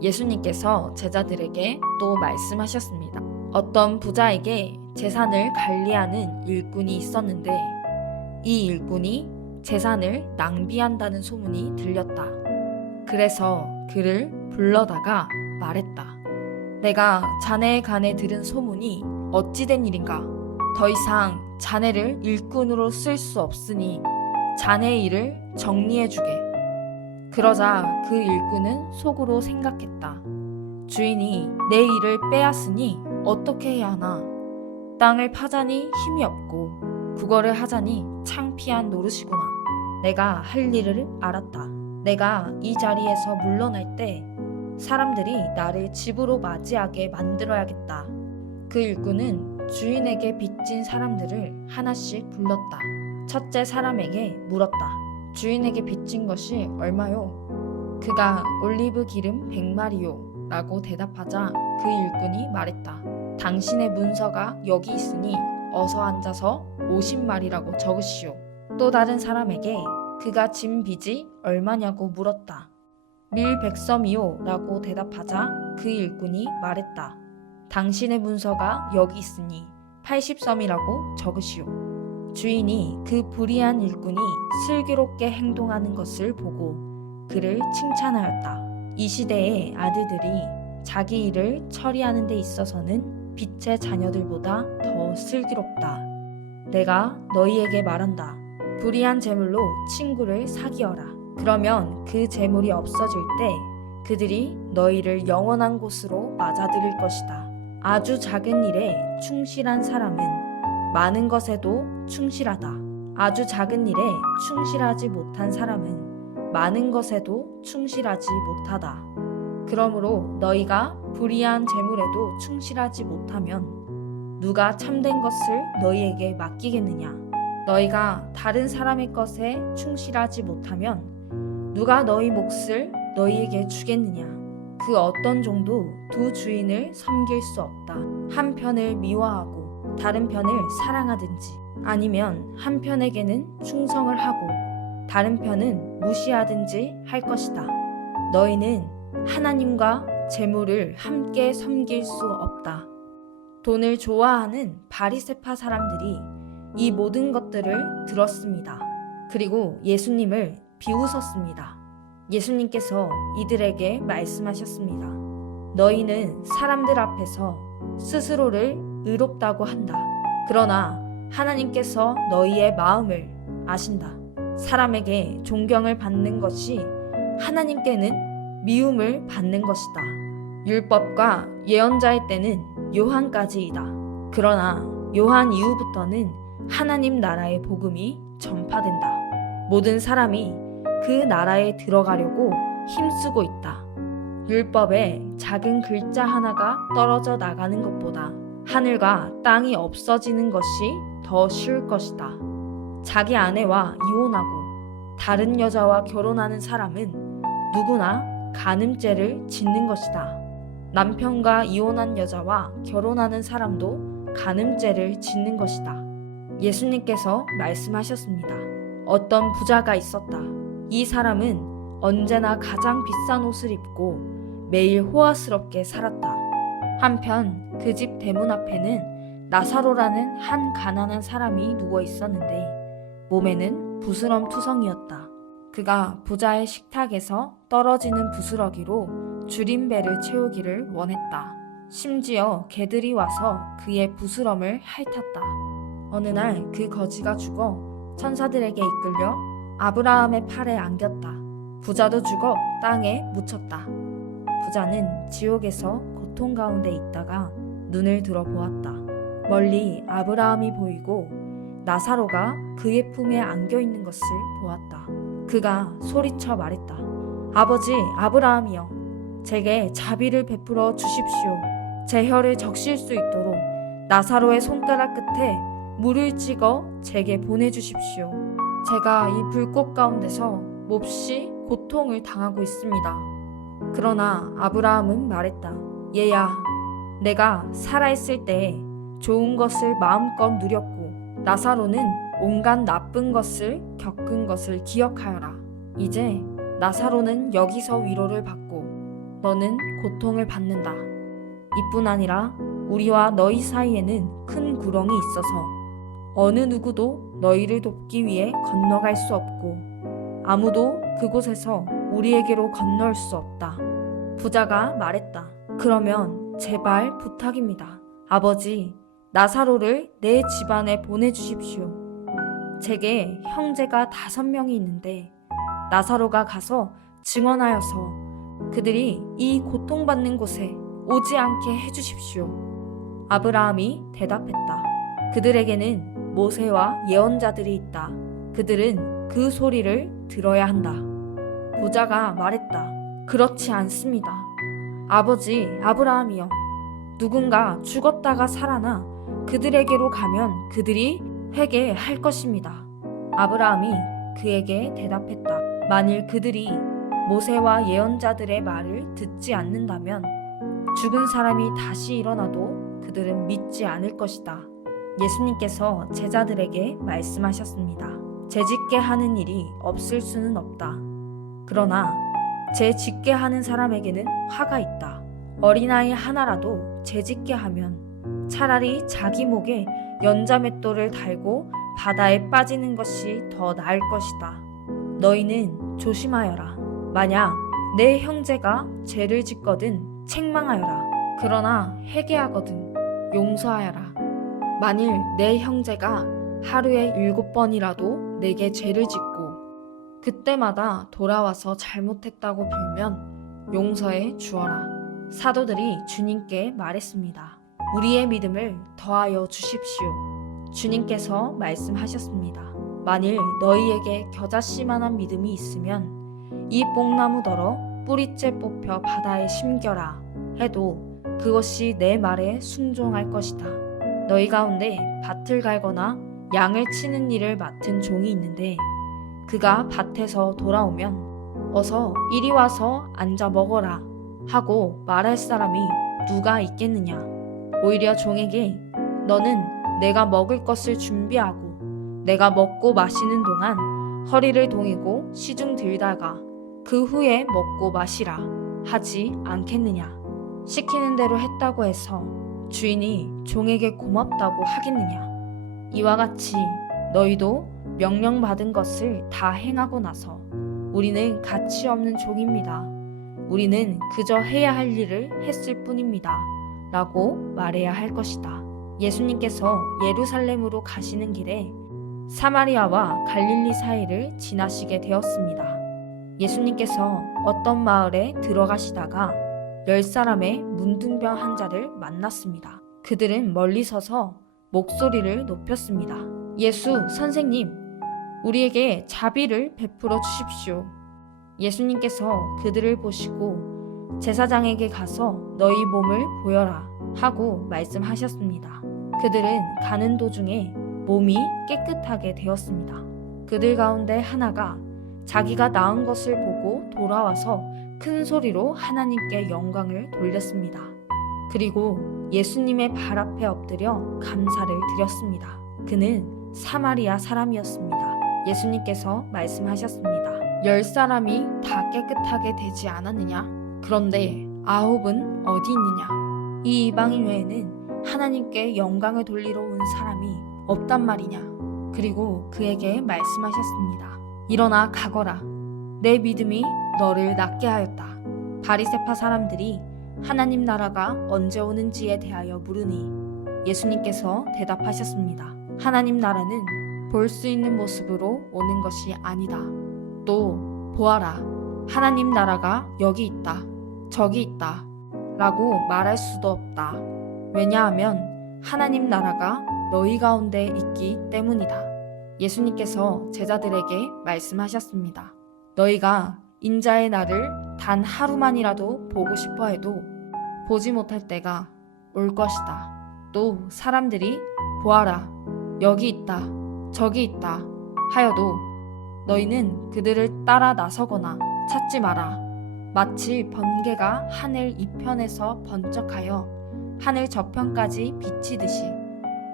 예수님께서 제자들에게 또 말씀하셨습니다. 어떤 부자에게 재산을 관리하는 일꾼이 있었는데 이 일꾼이 재산을 낭비한다는 소문이 들렸다. 그래서 그를 불러다가 말했다. 내가 자네에 관해 들은 소문이 어찌된 일인가? 더 이상 자네를 일꾼으로 쓸 수 없으니 자네의 일을 정리해주게. 그러자 그 일꾼은 속으로 생각했다. 주인이 내 일을 빼앗으니 어떻게 해야 하나? 땅을 파자니 힘이 없고 국어를 하자니 창피한 노릇이구나. 내가 할 일을 알았다. 내가 이 자리에서 물러날 때 사람들이 나를 집으로 맞이하게 만들어야겠다. 그 일꾼은 주인에게 빚진 사람들을 하나씩 불렀다. 첫째 사람에게 물었다. 주인에게 빚진 것이 얼마요? 그가 올리브 기름 100마리요 라고 대답하자 그 일꾼이 말했다. 당신의 문서가 여기 있으니 어서 앉아서 50마리라고 적으시오. 또 다른 사람에게 그가 진 빚이 얼마냐고 물었다. 밀 100섬이요 라고 대답하자 그 일꾼이 말했다. 당신의 문서가 여기 있으니 80섬이라고 적으시오. 주인이 그 불의한 일꾼이 슬기롭게 행동하는 것을 보고 그를 칭찬하였다. 이 시대의 아들들이 자기 일을 처리하는 데 있어서는 빛의 자녀들보다 더 슬기롭다. 내가 너희에게 말한다. 불의한 재물로 친구를 사귀어라. 그러면 그 재물이 없어질 때 그들이 너희를 영원한 곳으로 맞아들일 것이다. 아주 작은 일에 충실한 사람은 많은 것에도 충실하다. 아주 작은 일에 충실하지 못한 사람은 많은 것에도 충실하지 못하다. 그러므로 너희가 불의한 재물에도 충실하지 못하면 누가 참된 것을 너희에게 맡기겠느냐? 너희가 다른 사람의 것에 충실하지 못하면 누가 너희 몫을 너희에게 주겠느냐? 그 어떤 종도 두 주인을 섬길 수 없다. 한 편을 미워하고 다른 편을 사랑하든지 아니면 한 편에게는 충성을 하고 다른 편은 무시하든지 할 것이다. 너희는 하나님과 재물을 함께 섬길 수 없다. 돈을 좋아하는 바리새파 사람들이 이 모든 것들을 들었습니다. 그리고 예수님을 비웃었습니다. 예수님께서 이들에게 말씀하셨습니다. 너희는 사람들 앞에서 스스로를 의롭다고 한다. 그러나 하나님께서 너희의 마음을 아신다. 사람에게 존경을 받는 것이 하나님께는 미움을 받는 것이다. 율법과 예언자의 때는 요한까지이다. 그러나 요한 이후부터는 하나님 나라의 복음이 전파된다. 모든 사람이 그 나라에 들어가려고 힘쓰고 있다. 율법에 작은 글자 하나가 떨어져 나가는 것보다 하늘과 땅이 없어지는 것이 더 쉬울 것이다. 자기 아내와 이혼하고 다른 여자와 결혼하는 사람은 누구나 간음죄를 짓는 것이다. 남편과 이혼한 여자와 결혼하는 사람도 간음죄를 짓는 것이다. 예수님께서 말씀하셨습니다. 어떤 부자가 있었다. 이 사람은 언제나 가장 비싼 옷을 입고 매일 호화스럽게 살았다. 한편 그 집 대문 앞에는 나사로라는 한 가난한 사람이 누워 있었는데 몸에는 부스럼투성이었다. 그가 부자의 식탁에서 떨어지는 부스러기로 줄임배를 채우기를 원했다. 심지어 개들이 와서 그의 부스럼을 핥았다. 어느 날 그 거지가 죽어 천사들에게 이끌려 아브라함의 팔에 안겼다. 부자도 죽어 땅에 묻혔다. 부자는 지옥에서 고통 가운데 있다가 눈을 들어 보았다. 멀리 아브라함이 보이고 나사로가 그의 품에 안겨 있는 것을 보았다. 그가 소리쳐 말했다. 아버지 아브라함이여, 제게 자비를 베풀어 주십시오. 제 혀를 적실 수 있도록 나사로의 손가락 끝에 물을 찍어 제게 보내주십시오. 제가 이 불꽃 가운데서 몹시 고통을 당하고 있습니다. 그러나 아브라함은 말했다. 얘야, 내가 살아있을 때에 좋은 것을 마음껏 누렸고 나사로는 온갖 나쁜 것을 겪은 것을 기억하여라. 이제 나사로는 여기서 위로를 받고 너는 고통을 받는다. 이뿐 아니라 우리와 너희 사이에는 큰 구렁이 있어서 어느 누구도 너희를 돕기 위해 건너갈 수 없고 아무도 그곳에서 우리에게로 건널 수 없다. 부자가 말했다. 그러면 제발 부탁입니다. 아버지, 나사로를 내 집안에 보내주십시오. 제게 형제가 5명이 있는데 나사로가 가서 증언하여서 그들이 이 고통받는 곳에 오지 않게 해주십시오. 아브라함이 대답했다. 그들에게는 모세와 예언자들이 있다. 그들은 그 소리를 들어야 한다. 부자가 말했다. 그렇지 않습니다. 아버지 아브라함이여, 누군가 죽었다가 살아나 그들에게로 가면 그들이 회개할 것입니다. 아브라함이 그에게 대답했다. 만일 그들이 모세와 예언자들의 말을 듣지 않는다면 죽은 사람이 다시 일어나도 그들은 믿지 않을 것이다. 예수님께서 제자들에게 말씀하셨습니다. 죄짓게 하는 일이 없을 수는 없다. 그러나 죄짓게 하는 사람에게는 화가 있다. 어린아이 하나라도 죄짓게 하면 차라리 자기 목에 연자맷돌을 달고 바다에 빠지는 것이 더 나을 것이다. 너희는 조심하여라. 만약 내 형제가 죄를 짓거든 책망하여라. 그러나 회개하거든 용서하여라. 만일 내 형제가 하루에 7번이라도 내게 죄를 짓고 그때마다 돌아와서 잘못했다고 빌면 용서해 주어라. 사도들이 주님께 말했습니다. 우리의 믿음을 더하여 주십시오. 주님께서 말씀하셨습니다. 만일 너희에게 겨자씨만한 믿음이 있으면 이 뽕나무더러 뿌리째 뽑혀 바다에 심겨라 해도 그것이 내 말에 순종할 것이다. 너희 가운데 밭을 갈거나 양을 치는 일을 맡은 종이 있는데 그가 밭에서 돌아오면 어서 이리 와서 앉아 먹어라 하고 말할 사람이 누가 있겠느냐. 오히려 종에게 너는 내가 먹을 것을 준비하고 내가 먹고 마시는 동안 허리를 동이고 시중 들다가 그 후에 먹고 마시라 하지 않겠느냐. 시키는 대로 했다고 해서 주인이 종에게 고맙다고 하겠느냐. 이와 같이 너희도 명령받은 것을 다 행하고 나서 우리는 가치 없는 종입니다. 우리는 그저 해야 할 일을 했을 뿐입니다. 라고 말해야 할 것이다. 예수님께서 예루살렘으로 가시는 길에 사마리아와 갈릴리 사이를 지나시게 되었습니다. 예수님께서 어떤 마을에 들어가시다가 10사람의 문둥병 환자를 만났습니다. 그들은 멀리 서서 목소리를 높였습니다. 예수 선생님, 우리에게 자비를 베풀어 주십시오. 예수님께서 그들을 보시고 제사장에게 가서 너희 몸을 보여라 하고 말씀하셨습니다. 그들은 가는 도중에 몸이 깨끗하게 되었습니다. 그들 가운데 하나가 자기가 나은 것을 보고 돌아와서 큰 소리로 하나님께 영광을 돌렸습니다. 그리고 예수님의 발 앞에 엎드려 감사를 드렸습니다. 그는 사마리아 사람이었습니다. 예수님께서 말씀하셨습니다. 10사람이 다 깨끗하게 되지 않았느냐? 그런데 9은 어디 있느냐? 이 이방인 외에는 하나님께 영광을 돌리러 온 사람이 없단 말이냐? 그리고 그에게 말씀하셨습니다. 일어나 가거라. 내 믿음이 너를 낫게 하였다. 바리새파 사람들이 하나님 나라가 언제 오는지에 대하여 물으니 예수님께서 대답하셨습니다. 하나님 나라는 볼 수 있는 모습으로 오는 것이 아니다. 또 보아라, 하나님 나라가 여기 있다, 저기 있다 라고 말할 수도 없다. 왜냐하면 하나님 나라가 너희 가운데 있기 때문이다. 예수님께서 제자들에게 말씀하셨습니다. 너희가 인자의 날을 단 하루만이라도 보고 싶어 해도 보지 못할 때가 올 것이다. 또 사람들이 보아라, 여기 있다, 저기 있다 하여도 너희는 그들을 따라 나서거나 찾지 마라. 마치 번개가 하늘 이편에서 번쩍하여 하늘 저편까지 비치듯이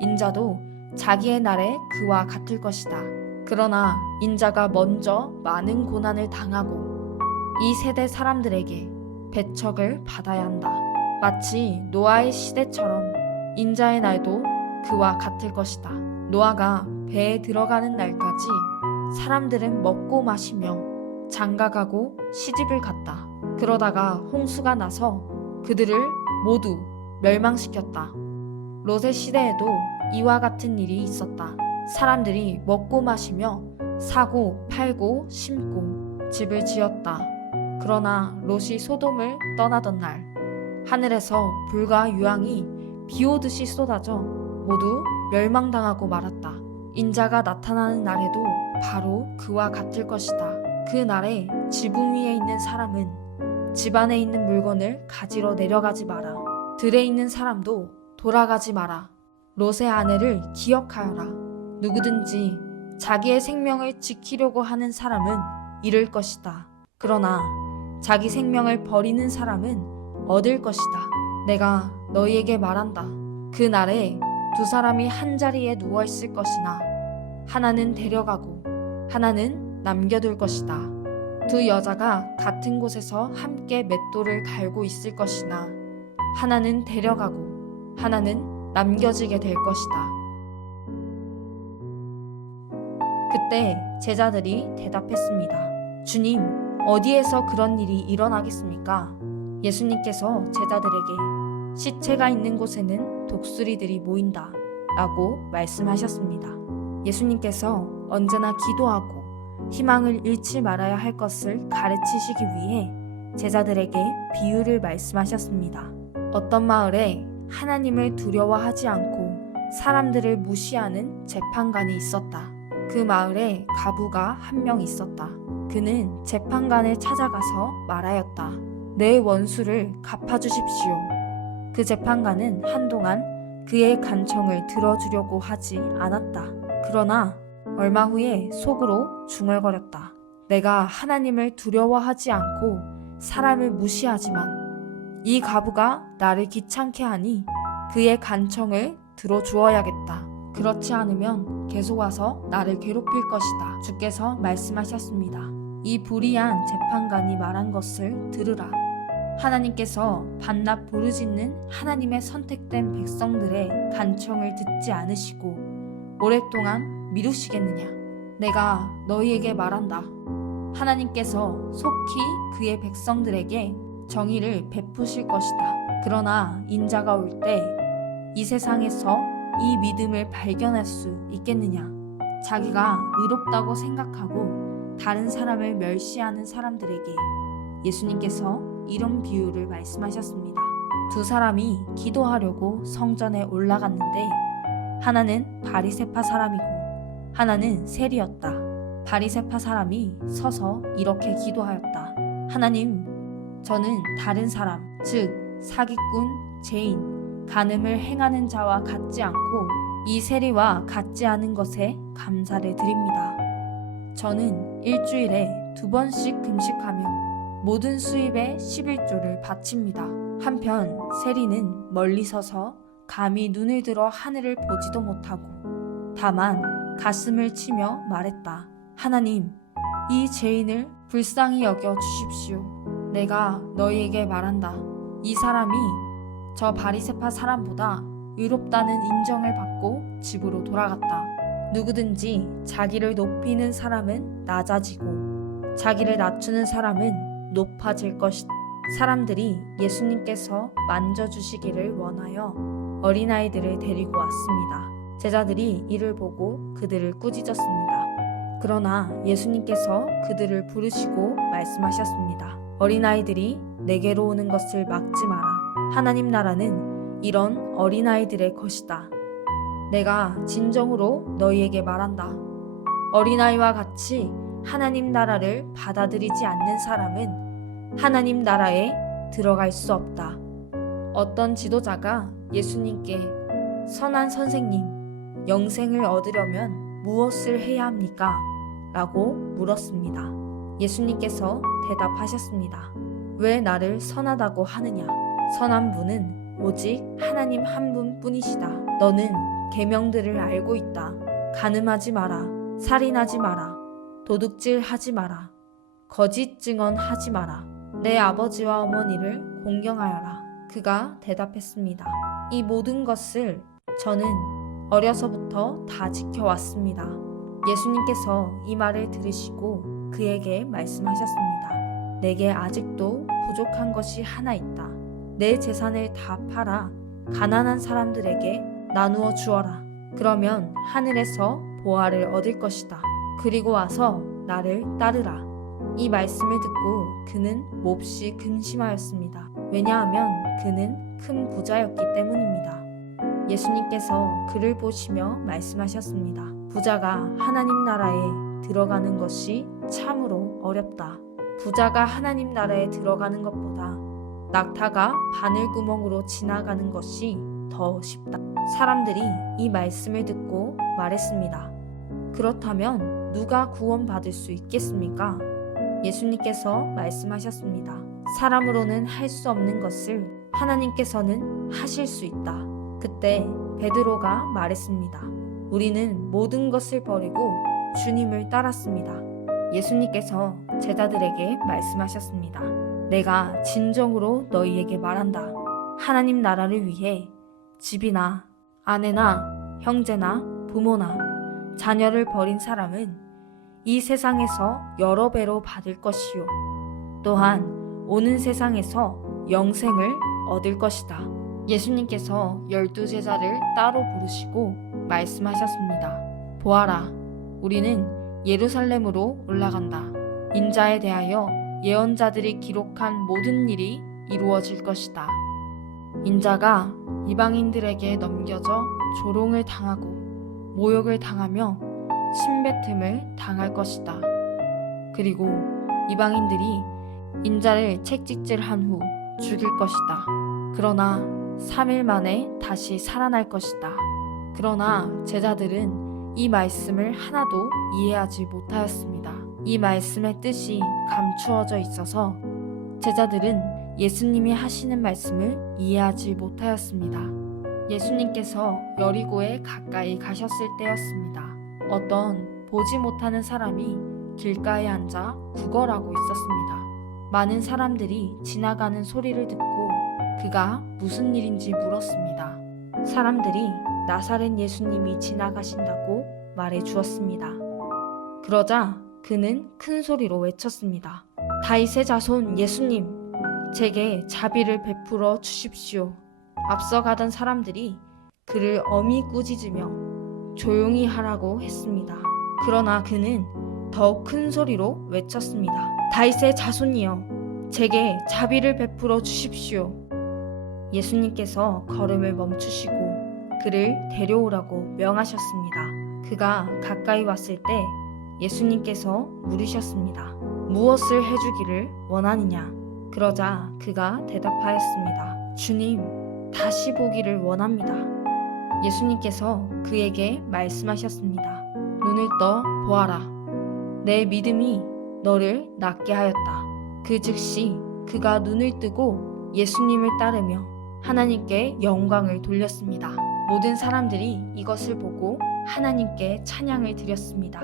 인자도 자기의 날에 그와 같을 것이다. 그러나 인자가 먼저 많은 고난을 당하고 이 세대 사람들에게 배척을 받아야 한다. 마치 노아의 시대처럼 인자의 날도 그와 같을 것이다. 노아가 배에 들어가는 날까지 사람들은 먹고 마시며 장가가고 시집을 갔다. 그러다가 홍수가 나서 그들을 모두 멸망시켰다. 롯의 시대에도 이와 같은 일이 있었다. 사람들이 먹고 마시며 사고 팔고 심고 집을 지었다. 그러나 롯이 소돔을 떠나던 날 하늘에서 불과 유황이 비오듯이 쏟아져 모두 멸망당하고 말았다. 인자가 나타나는 날에도 바로 그와 같을 것이다. 그 날에 지붕 위에 있는 사람은 집 안에 있는 물건을 가지러 내려가지 마라. 들에 있는 사람도 돌아가지 마라. 롯의 아내를 기억하여라. 누구든지 자기의 생명을 지키려고 하는 사람은 잃을 것이다. 그러나 자기 생명을 버리는 사람은 얻을 것이다. 내가 너희에게 말한다. 그 날에 두 사람이 한 자리에 누워 있을 것이나 하나는 데려가고 하나는 남겨둘 것이다. 두 여자가 같은 곳에서 함께 맷돌을 갈고 있을 것이나 하나는 데려가고 하나는 남겨지게 될 것이다. 그때 제자들이 대답했습니다. 주님, 어디에서 그런 일이 일어나겠습니까? 예수님께서 제자들에게 시체가 있는 곳에는 독수리들이 모인다 라고 말씀하셨습니다. 예수님께서 언제나 기도하고 희망을 잃지 말아야 할 것을 가르치시기 위해 제자들에게 비유를 말씀하셨습니다. 어떤 마을에 하나님을 두려워하지 않고 사람들을 무시하는 재판관이 있었다. 그 마을에 과부가 한 명 있었다. 그는 재판관을 찾아가서 말하였다. 내 원수를 갚아주십시오. 그 재판관은 한동안 그의 간청을 들어주려고 하지 않았다. 그러나 얼마 후에 속으로 중얼거렸다. 내가 하나님을 두려워하지 않고 사람을 무시하지만 이 과부가 나를 귀찮게 하니 그의 간청을 들어주어야겠다. 그렇지 않으면 계속 와서 나를 괴롭힐 것이다. 주께서 말씀하셨습니다. 이 불의한 재판관이 말한 것을 들으라. 하나님께서 반납 부르짖는 하나님의 선택된 백성들의 간청을 듣지 않으시고 오랫동안 미루시겠느냐? 내가 너희에게 말한다. 하나님께서 속히 그의 백성들에게 정의를 베푸실 것이다. 그러나 인자가 올 때 이 세상에서 이 믿음을 발견할 수 있겠느냐? 자기가 의롭다고 생각하고 다른 사람을 멸시하는 사람들에게 예수님께서 이런 비유를 말씀하셨습니다. 두 사람이 기도하려고 성전에 올라갔는데 하나는 바리새파 사람이고 하나는 세리였다. 바리새파 사람이 서서 이렇게 기도하였다. 하나님, 저는 다른 사람, 즉 사기꾼, 죄인, 간음을 행하는 자와 같지 않고 이 세리와 같지 않은 것에 감사를 드립니다. 저는 일주일에 2번씩 금식하며 모든 수입의 11조를 바칩니다. 한편 세리는 멀리 서서 감히 눈을 들어 하늘을 보지도 못하고 다만 가슴을 치며 말했다. 하나님, 이 죄인을 불쌍히 여겨 주십시오. 내가 너희에게 말한다. 이 사람이 저 바리새파 사람보다 의롭다는 인정을 받고 집으로 돌아갔다. 누구든지 자기를 높이는 사람은 낮아지고 자기를 낮추는 사람은 높아질 것이다. 사람들이 예수님께서 만져주시기를 원하여 어린아이들을 데리고 왔습니다. 제자들이 이를 보고 그들을 꾸짖었습니다. 그러나 예수님께서 그들을 부르시고 말씀하셨습니다. 어린아이들이 내게로 오는 것을 막지 마라. 하나님 나라는 이런 어린아이들의 것이다. 내가 진정으로 너희에게 말한다. 어린아이와 같이 하나님 나라를 받아들이지 않는 사람은 하나님 나라에 들어갈 수 없다. 어떤 지도자가 예수님께 선한 선생님, 영생을 얻으려면 무엇을 해야 합니까? 라고 물었습니다. 예수님께서 대답하셨습니다. 왜 나를 선하다고 하느냐? 선한 분은 오직 하나님 한 분뿐이시다. 너는 계명들을 알고 있다. 간음하지 마라. 살인하지 마라. 도둑질하지 마라. 거짓 증언하지 마라. 내 아버지와 어머니를 공경하여라. 그가 대답했습니다. 이 모든 것을 저는 어려서부터 다 지켜왔습니다. 예수님께서 이 말을 들으시고 그에게 말씀하셨습니다. 내게 아직도 부족한 것이 하나 있다. 내 재산을 다 팔아 가난한 사람들에게 나누어 주어라. 그러면 하늘에서 보화를 얻을 것이다. 그리고 와서 나를 따르라. 이 말씀을 듣고 그는 몹시 근심하였습니다. 왜냐하면 그는 큰 부자였기 때문입니다. 예수님께서 그를 보시며 말씀하셨습니다. 부자가 하나님 나라에 들어가는 것이 참으로 어렵다. 부자가 하나님 나라에 들어가는 것보다 낙타가 바늘구멍으로 지나가는 것이 더 쉽다. 사람들이 이 말씀을 듣고 말했습니다. 그렇다면 누가 구원받을 수 있겠습니까? 예수님께서 말씀하셨습니다. 사람으로는 할 수 없는 것을 하나님께서는 하실 수 있다. 그때 베드로가 말했습니다. 우리는 모든 것을 버리고 주님을 따랐습니다. 예수님께서 제자들에게 말씀하셨습니다. 내가 진정으로 너희에게 말한다. 하나님 나라를 위해 집이나 아내나 형제나 부모나 자녀를 버린 사람은 이 세상에서 여러 배로 받을 것이요. 또한 오는 세상에서 영생을 얻을 것이다. 예수님께서 12제자를 따로 부르시고 말씀하셨습니다. 보아라, 우리는 예루살렘으로 올라간다. 인자에 대하여 예언자들이 기록한 모든 일이 이루어질 것이다. 인자가 이방인들에게 넘겨져 조롱을 당하고 모욕을 당하며 침뱉음을 당할 것이다. 그리고 이방인들이 인자를 채찍질한 후 죽일 것이다. 그러나 3일 만에 다시 살아날 것이다. 그러나 제자들은 이 말씀을 하나도 이해하지 못하였습니다. 이 말씀의 뜻이 감추어져 있어서 제자들은 예수님이 하시는 말씀을 이해하지 못하였습니다. 예수님께서 여리고에 가까이 가셨을 때였습니다. 어떤 보지 못하는 사람이 길가에 앉아 구걸하고 있었습니다. 많은 사람들이 지나가는 소리를 듣고 그가 무슨 일인지 물었습니다. 사람들이 나사렛 예수님이 지나가신다고 말해 주었습니다. 그러자 그는 큰 소리로 외쳤습니다. 다윗의 자손 예수님, 제게 자비를 베풀어 주십시오. 앞서가던 사람들이 그를 엄히 꾸짖으며 조용히 하라고 했습니다. 그러나 그는 더욱 큰 소리로 외쳤습니다. 다윗의 자손이여, 제게 자비를 베풀어 주십시오. 예수님께서 걸음을 멈추시고 그를 데려오라고 명하셨습니다. 그가 가까이 왔을 때 예수님께서 물으셨습니다. 무엇을 해주기를 원하느냐? 그러자 그가 대답하였습니다. 주님, 다시 보기를 원합니다. 예수님께서 그에게 말씀하셨습니다. 눈을 떠 보아라. 내 믿음이 너를 낫게 하였다. 그 즉시 그가 눈을 뜨고 예수님을 따르며 하나님께 영광을 돌렸습니다. 모든 사람들이 이것을 보고 하나님께 찬양을 드렸습니다.